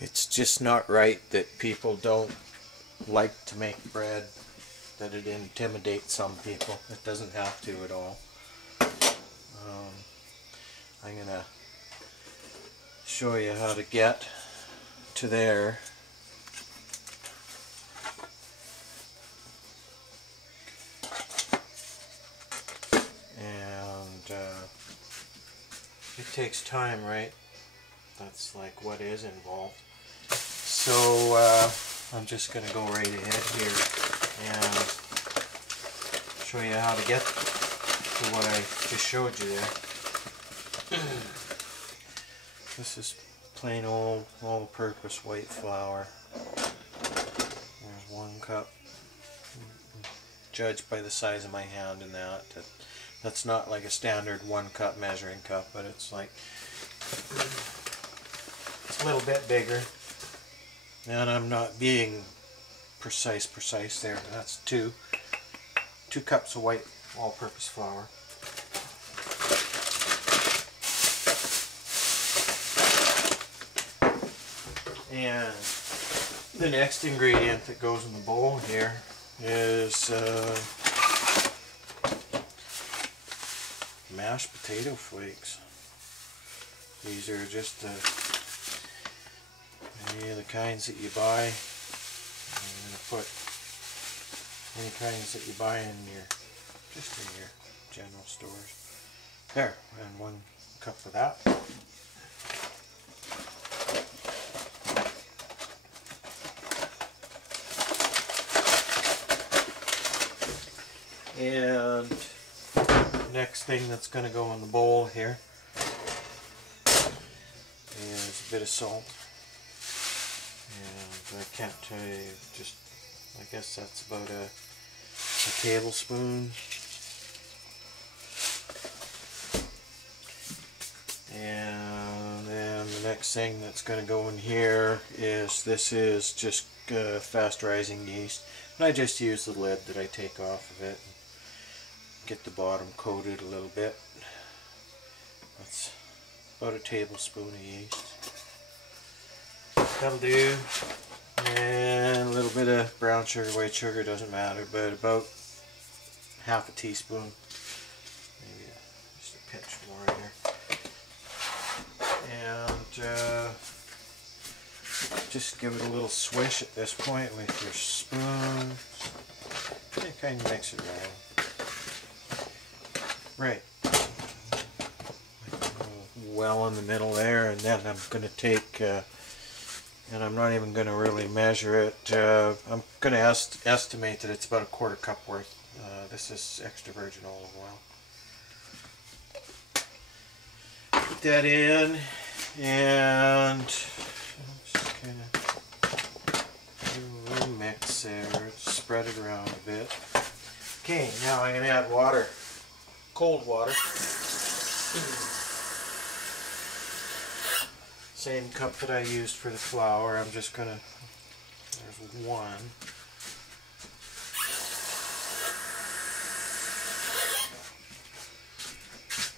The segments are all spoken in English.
It's just not right that people don't like to make bread, that it intimidates some people. It doesn't have to at all. I'm going to show you how to get to there. And it takes time, right? That's like what is involved. So I'm just going to go right ahead here and show you how to get to what I just showed you there. This is plain old all-purpose white flour. There's 1 cup. Judged by the size of my hand in that's not like a standard 1 cup measuring cup, but it's like it's a little bit bigger. And I'm not being precise there. That's 2 cups of white all-purpose flour. And the next ingredient that goes in the bowl here is mashed potato flakes. These are just any of the kinds that you buy. I'm going to put any kinds that you buy in just in your general stores. There, and 1 cup of that. And the next thing that's going to go in the bowl here is a bit of salt. And I can't tell you, just I guess that's about a tablespoon. And then the next thing that's going to go in here is, this is just fast rising yeast. And I just use the lid that I take off of it. Get the bottom coated a little bit. That's about a tablespoon of yeast. That'll do. And a little bit of brown sugar, white sugar, doesn't matter, but about half a teaspoon. Maybe just a pinch more in there. And just give it a little swish at this point with your spoon. And kind of mix it around. Right. Well in the middle there, and then I'm going to take, and I'm not even going to really measure it, I'm going to estimate that it's about a 1/4 cup worth. This is extra virgin olive oil. Put that in, and just kind of do a little mix there, spread it around a bit. Okay, now I'm going to add water. Cold water. Same cup that I used for the flour. I'm just gonna, there's 1.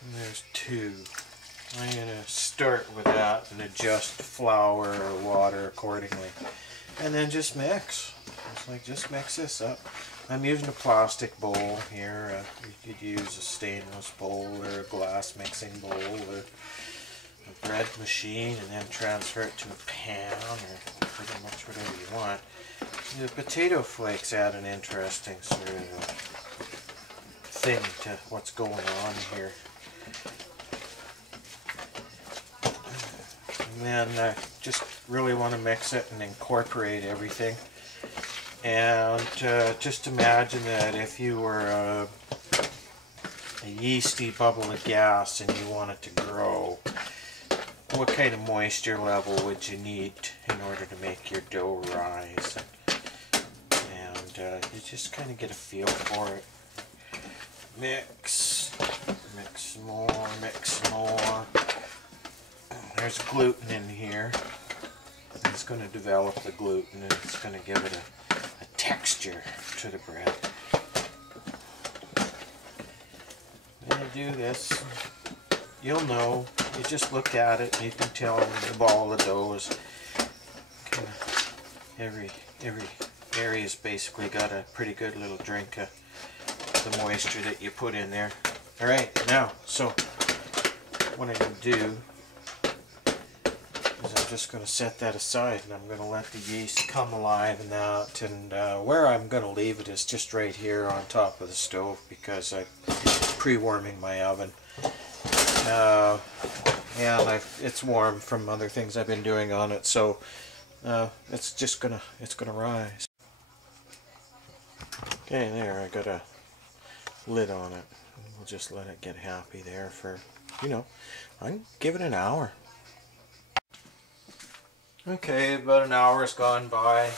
And there's 2. I'm gonna start with that and adjust the flour or water accordingly. And then just mix. Just mix this up. I'm using a plastic bowl here. You could use a stainless bowl or a glass mixing bowl or a bread machine, and then transfer it to a pan or pretty much whatever you want. The potato flakes add an interesting sort of thing to what's going on here. And then I just really want to mix it and incorporate everything. And just imagine that if you were a yeasty bubble of gas and you want it to grow, what kind of moisture level would you need in order to make your dough rise? And you just kind of get a feel for it. Mix, mix some more, mix some more. There's gluten in here. It's going to develop the gluten, and it's going to give it a texture to the bread. When you do this, you'll know. You just look at it and you can tell the ball of dough is every area's basically got a pretty good little drink of the moisture that you put in there. Alright, now, so what I'm going to do is I'm just going to set that aside, and I'm going to let the yeast come alive and that, and where I'm going to leave it is just right here on top of the stove, because I'm pre-warming my oven. And it's warm from other things I've been doing on it, so it's gonna rise. Okay, there, I got a lid on it. We'll just let it get happy there for, I'll give it an hour. Okay, about an hour's gone by.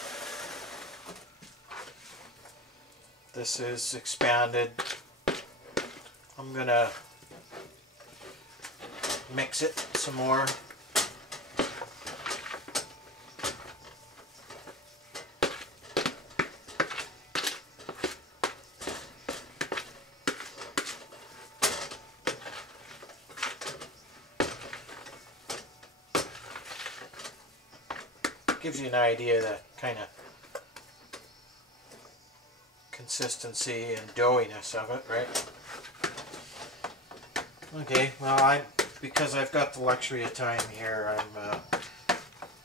This is expanded. I'm gonna mix it some more. Gives you an idea of the kind of consistency and doughiness of it, right? Okay, well, because I've got the luxury of time here, I'm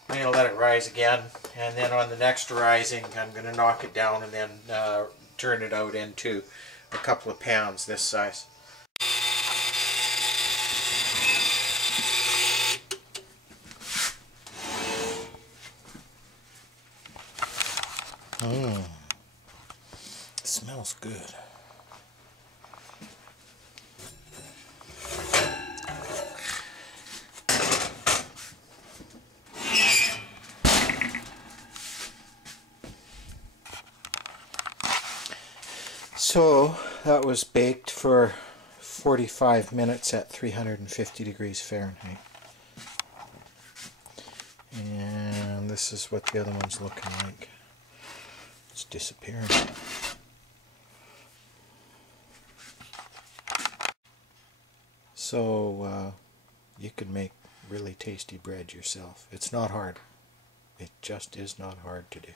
going to let it rise again, and then on the next rising I'm going to knock it down and then turn it out into a couple of pans this size. It smells good. So that was baked for 45 minutes at 350 degrees Fahrenheit. And this is what the other one's looking like. It's disappearing. So you can make really tasty bread yourself. It's not hard. It just is not hard to do.